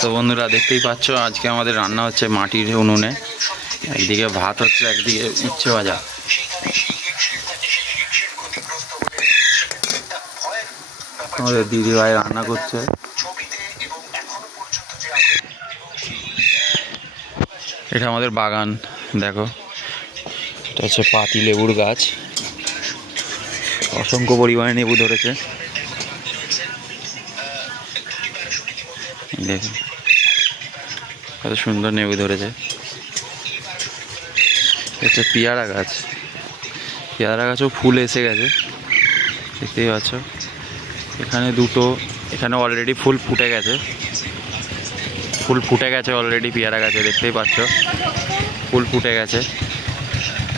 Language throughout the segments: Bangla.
তো বন্ধুরা দেখতেই পাচ্ছ, আজকে আমাদের রান্না হচ্ছে মাটির উনুনে। একদিকে ভাত হচ্ছে, একদিকে উচ্ছে ভাজা। আমাদের দিদি ভাই রান্না করছে। এটা আমাদের বাগান, দেখো। এটা হচ্ছে পাতি লেবুর গাছ। অসংখ্য পরিমাণে লেবু ধরেছে। দেখুন কত সুন্দর নেবু ধরেছে। হচ্ছে পেয়ারা গাছ। পেয়ারা গাছও ফুল এসে গেছে। দেখতেই পাচ্ছ। এখানে দুটো, এখানে অলরেডি ফুল ফুটে গেছে। ফুল ফুটে গেছে অলরেডি পেয়ারা গাছে, দেখতেই পাচ্ছ। ফুল ফুটে গেছে।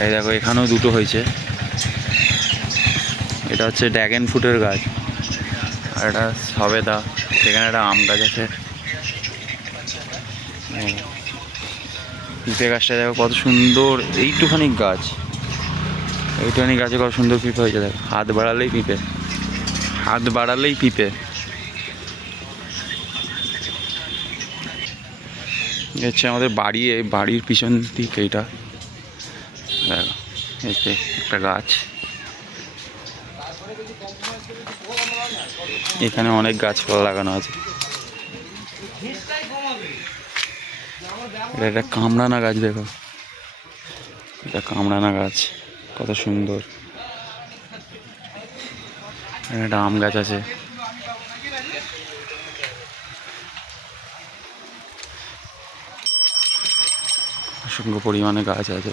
এই দেখো, এখানেও দুটো হয়েছে। এটা হচ্ছে ড্র্যাগন ফ্রুটের গাছ। আর এটা সবেদা। সেখানে একটা আম গাছ আছে। পিঁপে গাছটা দেখো কত সুন্দর, এইটুখানি গাছ। এইটুখানি গাছে কত সুন্দর পিঁপে হয়েছে, দেখো। হাত বাড়ালেই পিঁপে। হাত বাড়ালেই পিঁপে। হচ্ছে আমাদের বাড়ি, এই বাড়ির পিছন দিক এইটা। দেখো, এই একটা গাছ। এখানে অনেক গাছপালা লাগানো আছে। এটা একটা কামরানা গাছ, দেখো। এটা কামড়ানা গাছ, কত সুন্দর। একটা আম গাছ আছে। অসংখ্য পরিমাণে গাছ আছে।